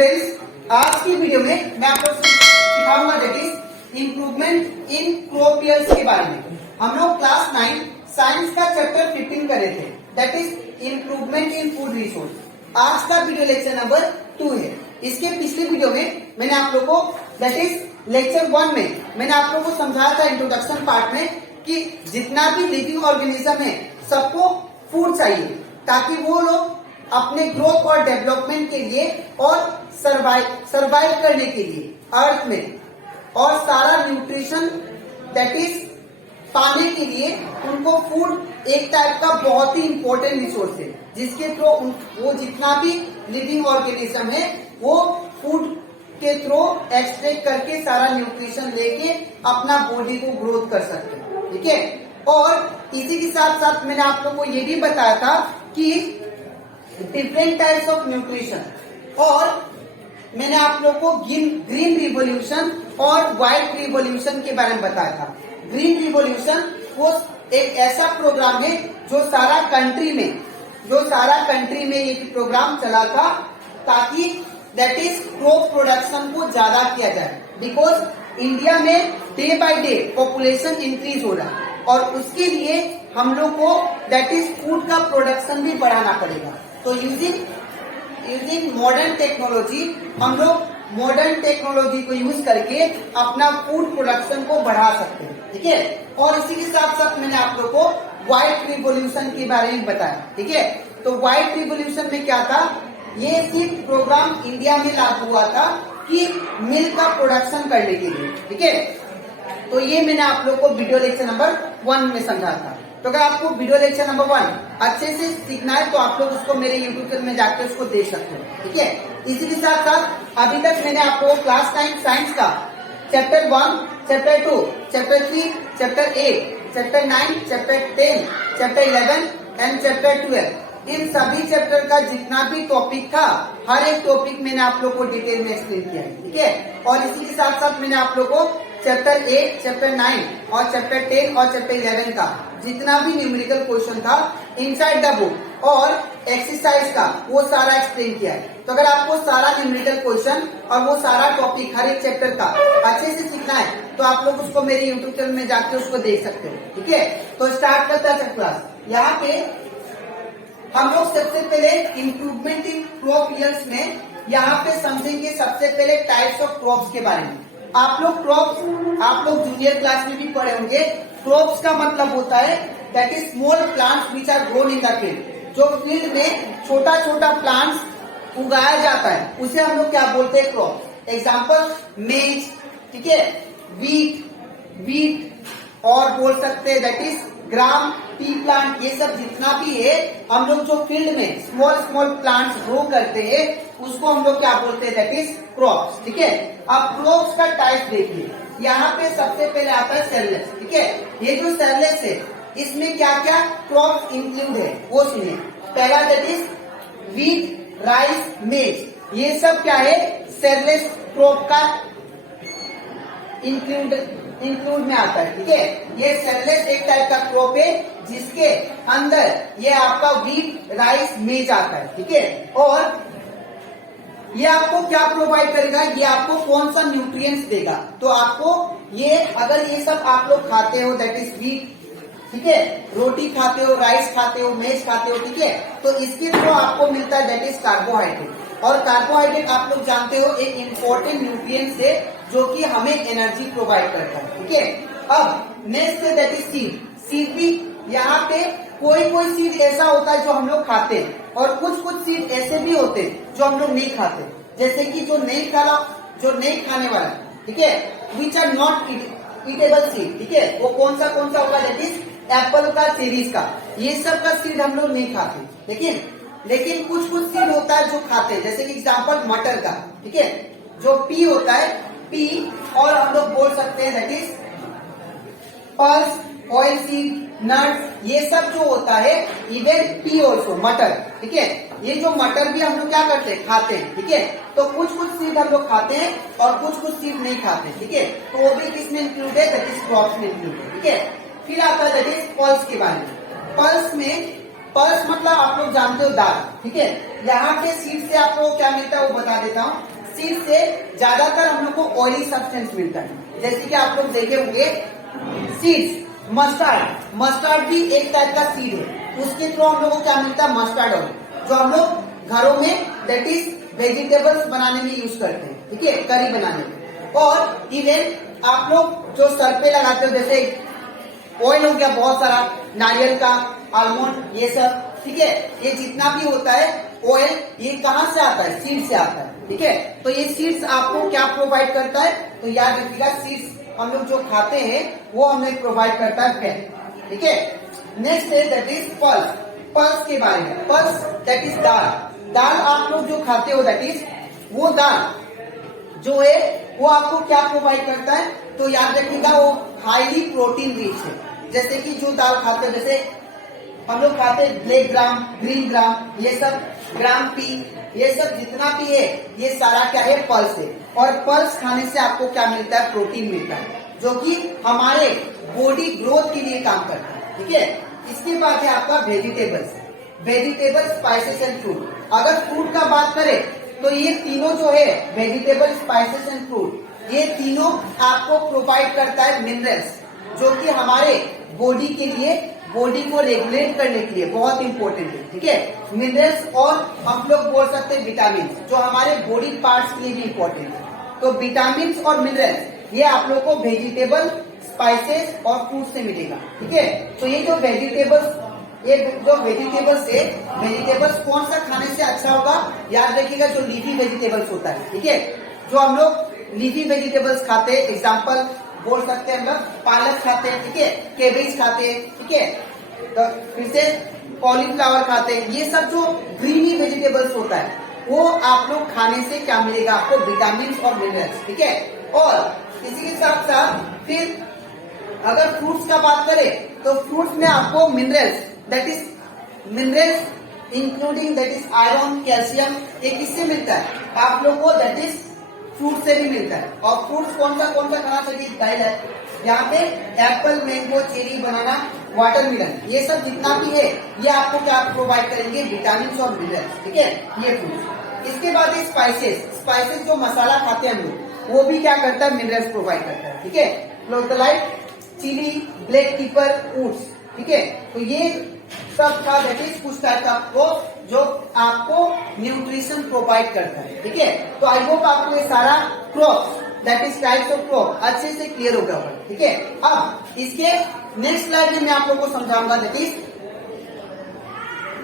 Students, आज की video में मैं आपको सिखाऊंगा that is improvement in crop yields के बारे में। हम लोग क्लास 9 साइंस का चैप्टर 15 कर रहे थे, that is improvement in food resource. आज का वीडियो लेक्चर नंबर 2 है। इसके पिछले वीडियो में मैंने आप लोगों को दैट इज लेक्चर 1 में मैंने आप लोगों को समझाया था इंट्रोडक्शन पार्ट में कि जितना भी लिविंग ऑर्गेनिज्म है सबको फूड चाहिए ताकि वो लोग अपने ग्रोथ और डेवलपमेंट के लिए और सरवाइव करने के लिए अर्थ में और सारा न्यूट्रिशन दैट इज पाने के लिए उनको फूड एक टाइप का बहुत ही इंपॉर्टेंट रिसोर्स है, जिसके थ्रू वो जितना भी लिविंग ऑर्गेनिज्म है वो फूड के थ्रू एक्सट्रैक्ट करके सारा न्यूट्रिशन लेके अपना बॉडी को ग्रोथ कर सकते हैं। ठीक है, और इसी के साथ साथ मैंने आप लोगों को ये भी बताया था कि डिफरेंट टाइप्स ऑफ न्यूट्रिशन, और मैंने आप लोगों को ग्रीन रिवोल्यूशन और व्हाइट रिवोल्यूशन के बारे में बताया था। ग्रीन रिवोल्यूशन वो एक ऐसा प्रोग्राम है जो सारा कंट्री में ये प्रोग्राम चला था ताकि दैट इज क्रॉप प्रोडक्शन को ज्यादा किया जाए, बिकॉज इंडिया में day by day population increase हो रहा है और उसके लिए हम लोग को दैट इज फूड का प्रोडक्शन भी बढ़ाना पड़ेगा। तो यूजिंग मॉडर्न टेक्नोलॉजी हम लोग मॉडर्न टेक्नोलॉजी को यूज करके अपना फूड प्रोडक्शन को बढ़ा सकते हैं। ठीक है, और इसी के साथ साथ मैंने आप लोग को व्हाइट रिवोल्यूशन के बारे में बताया। ठीक है, तो व्हाइट रिवोल्यूशन में क्या था, ये सिर्फ प्रोग्राम इंडिया में लागू हुआ था कि मिल्क का प्रोडक्शन करने के लिए। ठीक है, तो ये मैंने आप लोग को वीडियो लेक्चर नंबर 1 में समझा था। तो अगर आपको वीडियो लेक्चर नंबर 1 अच्छे से सीखना है तो आप लोग उसको मेरे यूट्यूब चैनल में जाकर उसको देख सकते हो। ठीक है, इसी के साथ साथ अभी तक मैंने आप लोगों को क्लास 9 साइंस का chapter 1, chapter 2, chapter 3, chapter 8, chapter 9, chapter 10, chapter 11 and chapter 12 इन सभी चैप्टर का जितना भी टॉपिक था हर एक टॉपिक मैंने आप लोग को डिटेल में एक्सप्लेन किया है। ठीक है, और इसी के साथ साथ मैंने आप लोग को चैप्टर 8, चैप्टर 9 और चैप्टर 10 और चैप्टर 11 का जितना भी न्यूमेरिकल क्वेश्चन था इनसाइड द बुक और एक्सरसाइज का वो सारा एक्सप्लेन किया है। तो अगर आपको सारा न्यूमेरिकल क्वेश्चन और वो सारा टॉपिक हर एक चैप्टर का अच्छे से सीखना है तो आप लोग उसको मेरे यूट्यूब चैनल में जाके उसको देख सकते हो। ठीक है, तो स्टार्ट करता है क्लास। यहाँ पे हम लोग सबसे पहले इम्प्रूवमेंट इन क्रॉप यील्ड्स में यहाँ पे समझेंगे सबसे पहले टाइप्स ऑफ क्रॉप्स के बारे में। आप लोग जूनियर क्लास में भी पढ़े होंगे। क्रॉप्स का मतलब होता है that is small plants which are grown in the field. जो फील्ड में छोटा छोटा प्लांट्स उगाया जाता है उसे हम लोग क्या बोलते हैं, क्रॉप्स। एग्जाम्पल मेज, ठीक है, वीट और बोल सकते हैं that is gram, T plant, ये सब जितना भी है हम लोग जो फील्ड में स्मॉल प्लांट्स ग्रो करते हैं उसको हम लोग क्या बोलते हैं, दैट इज क्रॉप्स। ठीक है, अब क्रॉप्स का टाइप देखिए। यहाँ पे सबसे पहले आता है सेरेलेस। ठीक है, ये जो सेरेलेस है इसमें क्या क्या क्रॉप्स इंक्लूड है वो सुनिए। पहला दैट इज वीट, राइस, मेज, ये सब क्या है सेरेलेस क्रॉप का इंक्लूड में आता है। ठीक है, ये सेरेलेस एक टाइप का क्रॉप है जिसके अंदर ये आपका वीट, राइस, मेज आता है। ठीक है, और ये आपको क्या प्रोवाइड करेगा, ये आपको कौन सा न्यूट्रिएंट्स देगा। तो आपको ये अगर ये सब आप लोग खाते हो दैट इज वीट, ठीक है, रोटी खाते हो, राइस खाते हो, मेज खाते हो, ठीक है, तो इसके थ्रू आपको मिलता है दैट इज कार्बोहाइड्रेट। और कार्बोहाइड्रेट आप लोग जानते हो एक इम्पोर्टेंट न्यूट्रिएंट्स है जो कि हमें एनर्जी प्रोवाइड करता है। ठीक है, अब नेक्स्ट है दैट इज सीड भी। यहाँ पे कोई सीड ऐसा होता है जो हम लोग खाते हैं और कुछ सीड ऐसे भी होते हैं जो हम लोग नहीं खाते, जैसे कि जो नहीं खाने वाला, ठीक है, which are not edible seed. ठीक है, वो कौन सा होगा, दैट इज एप्पल का, चेरीज का, ये सब का सीड हम लोग नहीं खाते। लेकिन कुछ सीड होता है जो खाते हैं, जैसे कि एग्जाम्पल मटर का। ठीक है, जो पी होता है, पी, और हम लोग बोल सकते हैं that is pulse, oil seed, nuts, ये सब जो होता है, इवन पी ऑल्सो, मटर। ठीक है, ये जो मटर भी हम लोग क्या करते हैं, खाते हैं। ठीक है, तो कुछ सीड हम लोग खाते हैं और कुछ सीड नहीं खाते। ठीक है, तो वो भी किसमें इंक्लूड है, दैट इज क्रॉप्स में इंक्लूड है। ठीक है, फिर आता है दैट इज पल्स के बारे में। पल्स में पल्स मतलब आप लोग जानते हो दाल, ठीक है। यहाँ पे सीड से आप लोग क्या मिलता है वो बता देता हूँ। सीड से ज्यादातर हम लोग को ऑयली सब्सटेंस मिलता है, जैसे कि आप लोग देखे होंगे सीड्स, मस्टर्ड भी एक टाइप का सीड है, उसके थ्रू हम लोग को क्या मिलता है मस्टर्ड ऑयल, जो हम लोग घरों में दैट इज वेजिटेबल्स बनाने में यूज करते हैं, ठीक है, करी बनाने में। और इवन आप लोग जो सर पे लगाते हो, जैसे ऑयल हो गया बहुत सारा, नारियल का, आलमंड, ये सब, ठीक है, ये जितना भी होता है ऑयल, ये कहाँ से आता है, सीड से आता है, ठीक है। तो ये सीड्स आपको क्या प्रोवाइड करता है, तो याद रखिएगा सीड्स हम लोग जो खाते हैं वो हमें प्रोवाइड करता है फैट, ठीक है। नेक्स्ट है दैट इज पल्स। पल्स के बारे में, पल्स दैट इज दाल आप लोग जो खाते हो दैट इज वो दाल जो है वो आपको क्या प्रोवाइड करता है, तो याद रखिएगा वो हाईली प्रोटीन रिच है। जैसे कि जो दाल खाते हैं, जैसे हम लोग खाते हैं ब्लैक ग्राम, ग्रीन ग्राम, ये सब ग्राम पी, ये सब जितना भी है ये सारा क्या है पल्स है। और पल्स खाने से आपको क्या मिलता है, प्रोटीन मिलता है, जो कि हमारे बॉडी ग्रोथ के लिए काम करता है, ठीक है। इसके बाद है आपका वेजिटेबल्स, स्पाइसेस एंड फ्रूट। अगर फ्रूट का बात करें तो ये तीनों जो है वेजिटेबल, स्पाइसेस एंड फ्रूट, ये तीनों आपको प्रोवाइड करता है मिनरल्स, जो कि हमारे बॉडी के लिए, बॉडी को रेगुलेट करने के लिए बहुत इंपॉर्टेंट है, ठीक है, मिनरल्स। और हम लोग बोल सकते हैं विटामिन, जो हमारे बॉडी पार्ट्स के लिए भी इंपॉर्टेंट है। तो विटामिन और मिनरल्स ये आप लोग को वेजिटेबल, स्पाइसेस और फ्रूट से मिलेगा, ठीक है। तो ये जो वेजिटेबल्स, ये जो वेजिटेबल्स है, वेजिटेबल्स कौन सा खाने से अच्छा होगा, याद रखिएगा जो लीफी वेजिटेबल्स होता है, ठीक है। जो हम लोग लीफी वेजिटेबल्स खाते हैं, एग्जाम्पल बोल सकते हैं हम लोग पालक खाते हैं, ठीक है, केबेज खाते हैं, ठीक है, तो फिर से कॉलीफ्लावर खाते हैं, ये सब जो ग्रीनी वेजिटेबल्स होता है वो आप लोग खाने से क्या मिलेगा आपको, विटामिन और मिनरल्स, ठीक है। और इसी के साथ साथ फिर अगर फ्रूट्स का बात करें तो फ्रूट्स में आपको minerals, that is minerals including that is iron, calcium, ये किससे मिलता है आप लोग को, दैट इज फ्रूट से भी मिलता है। और फ्रूट्स कौन सा खाना चाहिए, डाइल है, यहाँ पे एप्पल, मैंगो, चेरी, बनाना, वाटरमेलन, ये सब जितना भी है ये आपको क्या प्रोवाइड करेंगे, विटामिन और मिनरल्स, ठीक है, ये फ्रूट्स। इसके बाद स्पाइसेस जो मसाला खाते हैं हम लोग, वो भी क्या करता है, मिनरल्स प्रोवाइड करता है, ठीक है। Like chilli, black pepper, oats, ठीक है। तो ये सब का दैट इज कुछ टाइप का फ्रूट जो आपको न्यूट्रिशन प्रोवाइड करता है, ठीक है। तो आई होप आपको ये सारा crops that is types of crop अच्छे से क्लियर हो गया होगा, ठीक है। अब इसके नेक्स्ट स्लाइड में मैं आप लोगों को समझाऊंगा दैट इज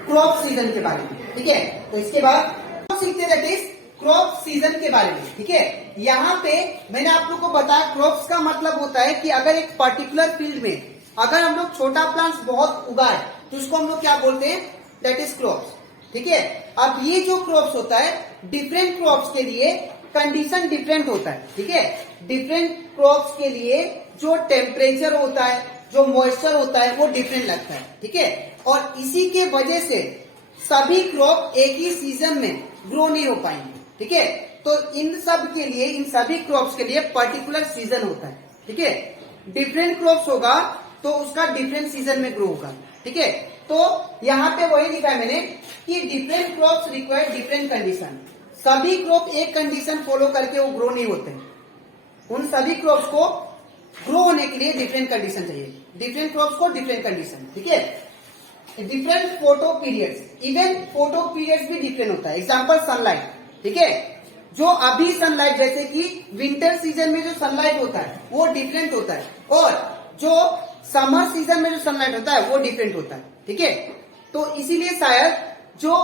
क्रॉप सीजन के बारे में, ठीक है। तो इसके बाद सीखते दैट इज क्रॉप सीजन के बारे में, ठीक है। यहाँ पे मैंने आप लोग को बताया क्रॉप्स का मतलब होता है कि अगर एक पर्टिकुलर फील्ड में अगर हम लोग छोटा प्लांट्स बहुत उगाए तो उसको हम लोग क्या बोलते हैं, दैट इज क्रॉप्स, ठीक है। अब ये जो क्रॉप्स होता है, डिफरेंट क्रॉप्स के लिए कंडीशन डिफरेंट होता है, ठीक है। डिफरेंट क्रॉप्स के लिए जो टेम्परेचर होता है, जो मॉइस्चर होता है वो डिफरेंट लगता है, ठीक है। और इसी के वजह से सभी क्रॉप एक ही सीजन में ग्रो नहीं हो पाएंगे, ठीक है। तो इन सब के लिए, इन सभी क्रॉप्स के लिए पर्टिकुलर सीजन होता है, ठीक है। डिफरेंट क्रॉप्स होगा तो उसका डिफरेंट सीजन में ग्रो होगा, ठीक है। तो यहाँ पे वही लिखा है मैंने कि different crops require different condition. सभी क्रॉप एक कंडीशन फॉलो करके वो ग्रो नहीं होते, उन सभी क्रॉप्स को ग्रो होने के लिए डिफरेंट कंडीशन चाहिए, डिफरेंट क्रॉप्स को डिफरेंट कंडीशन, ठीक है। Different photo periods, even photo periods भी डिफरेंट होता है। एग्जाम्पल सनलाइट, ठीक है, जो अभी सनलाइट, जैसे कि विंटर सीजन में जो सनलाइट होता है वो डिफरेंट होता है, और जो समर सीजन में जो सनलाइट होता है वो डिफरेंट होता है, ठीक है। तो इसीलिए शायद जो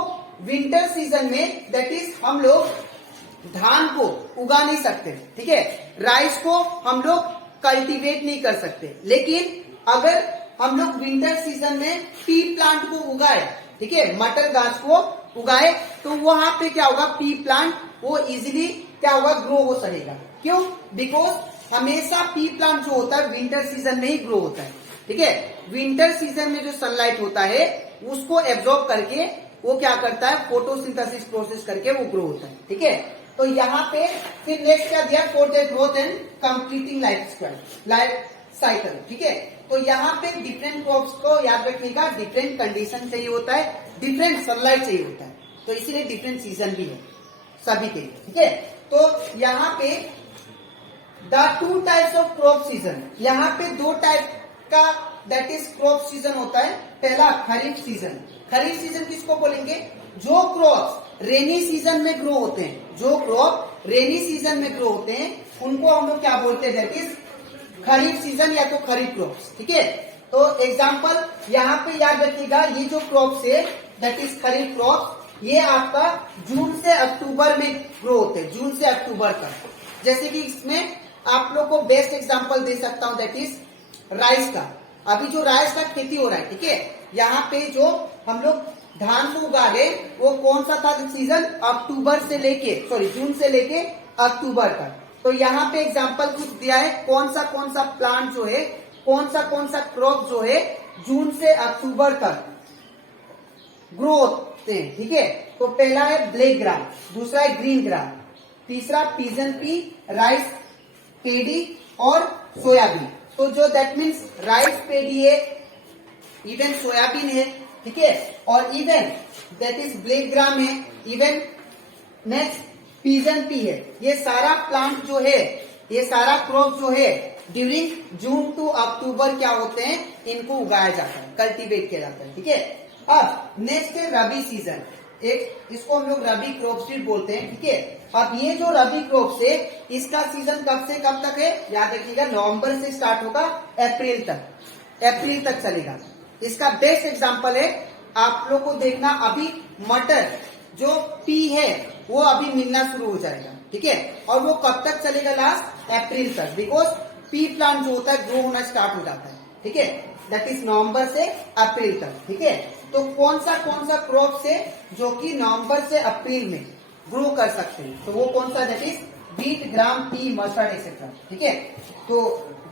विंटर सीजन में दैट इज हम लोग धान को उगा नहीं सकते, ठीक है, राइस को हम लोग कल्टीवेट नहीं कर सकते, लेकिन अगर हम लोग विंटर सीजन में पी प्लांट को उगाए, ठीक है, मटर गाछ को उगाए, तो वहां पे क्या होगा, पी प्लांट वो इजीली क्या होगा, ग्रो हो सकेगा। क्यों? बिकॉज हमेशा पी प्लांट जो होता है विंटर सीजन में ही ग्रो होता है, ठीक है। विंटर सीजन में जो सनलाइट होता है उसको एब्जॉर्ब करके वो क्या करता है, फोटोसिंथेसिस प्रोसेस करके वो ग्रो होता है, ठीक है। तो यहाँ पे फिर नेक्स्ट क्या दिया, for the growth and completing life cycle, ठीक है। तो यहाँ पे डिफरेंट क्रॉप्स को याद रखिएगा, डिफरेंट कंडीशन चाहिए होता है, डिफरेंट सनलाइट चाहिए होता है, तो इसीलिए डिफरेंट सीजन भी है सभी के लिए, ठीक है। तो यहाँ पे the two types of crop season, यहाँ पे दो टाइप का दैट इज क्रॉप सीजन होता है। पहला खरीफ सीजन। खरीफ सीजन किसको बोलेंगे? जो क्रॉप रेनी सीजन में ग्रो होते हैं, जो क्रॉप रेनी सीजन में ग्रो होते हैं उनको हम लोग क्या बोलते हैं? दैट इज खरीफ सीजन या तो खरीफ क्रॉप्स, ठीक है। तो एग्जांपल यहाँ पे याद रखिएगा, ये जो क्रॉप्स है दैट इज खरीफ क्रॉप्स, ये आपका जून से अक्टूबर में ग्रो होते हैं, जून से अक्टूबर तक। जैसे कि इसमें आप लोग को बेस्ट एग्जांपल दे सकता हूं दैट इज राइस का। अभी जो राइस का खेती हो रहा है, ठीक है, यहाँ पे जो हम लोग धान को उगा रहे वो कौन सा था सीजन? अक्टूबर से लेके जून से लेके अक्टूबर तक। तो यहाँ पे एग्जांपल कुछ दिया है कौन सा प्लांट जो है, कौन सा क्रॉप जो है जून से अक्टूबर तक ग्रो होते हैं, ठीक है। तो पहला है ब्लैक ग्राम, दूसरा है ग्रीन ग्राम, तीसरा पिजन पी, राइस, पेडी और सोयाबीन। तो जो दैट मीन्स राइस, पेडी है, इवन सोयाबीन है, ठीक है, और even that is black gram है, इवन नेक्स्ट पिजन पी है। ये सारा प्लांट जो है, ये सारा क्रॉप जो है ड्यूरिंग जून टू अक्टूबर क्या होते हैं? इनको उगाया जाता है, कल्टीवेट किया जाता है, ठीक है। अब नेक्स्ट है रबी सीजन, एक इसको हम लोग रबी क्रॉप्स भी बोलते हैं, ठीक है। अब ये जो रबी क्रॉप्स है इसका सीजन कब से कब तक है? याद रखिएगा, नवंबर से स्टार्ट होगा अप्रैल तक चलेगा। इसका बेस्ट एग्जांपल है, आप लोग को देखना, अभी मटर जो पी है वो अभी मिलना शुरू हो जाएगा, ठीक है, और वो कब तक चलेगा? लास्ट अप्रैल तक, बिकॉज पी प्लांट जो होता है ग्रो होना स्टार्ट हो जाता है, ठीक है, दैट इज नवंबर से अप्रैल तक, ठीक है। तो कौन सा क्रॉप है जो कि नवंबर से अप्रैल में ग्रो कर सकते हैं? तो वो कौन सा? That is beet, gram, tea, mustard etcetera, ठीक है। तो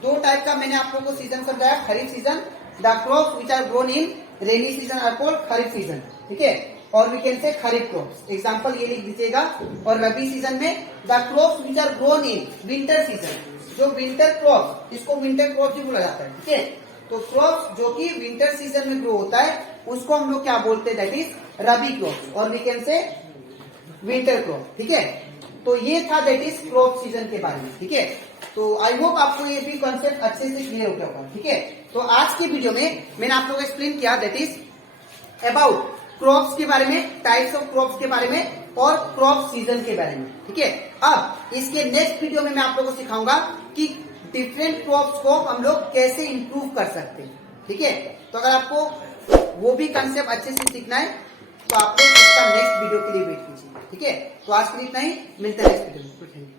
दो टाइप का मैंने आप लोग को सीजन समझाया। Kharif season, the crops which are grown in rainy season are called kharif season, ठीक है, और वी कैन से खरीफ क्रॉप्स। एग्जांपल ये लिख दीजिएगा। और रबी सीजन में the crops which are grown in winter season, जो विंटर क्रॉप, इसको विंटर क्रॉप भी बोला जाता है, ठीक है। तो क्रॉप्स जो कि विंटर सीजन में ग्रो होता है उसको हम लोग क्या बोलते हैं? दैट इज रबी क्रॉप्स, और we can say winter crop, ठीक है। तो ये था दैट इज क्रॉप सीजन के बारे में, ठीक है। तो आई होप आपको ये भी कॉन्सेप्ट अच्छे से क्लियर हो गया होगा, ठीक है। तो आज की वीडियो में मैंने आप लोगों को एक्सप्लेन किया दैट इज अबाउट क्रॉप्स के बारे में, टाइप्स ऑफ क्रॉप्स के बारे में और क्रॉप सीजन के बारे में, ठीक है। अब इसके नेक्स्ट वीडियो में मैं आप लोगों को सिखाऊंगा कि डिफरेंट क्रॉप्स को हम लोग कैसे इंप्रूव कर सकते हैं, ठीक है। तो अगर आपको वो भी कंसेप्ट अच्छे से सीखना है तो आप लोग इसका नेक्स्ट वीडियो के लिए वेट कीजिए, ठीक है। तो आज के लिए इतना ही, मिलते हैं नेक्स्ट वीडियो में।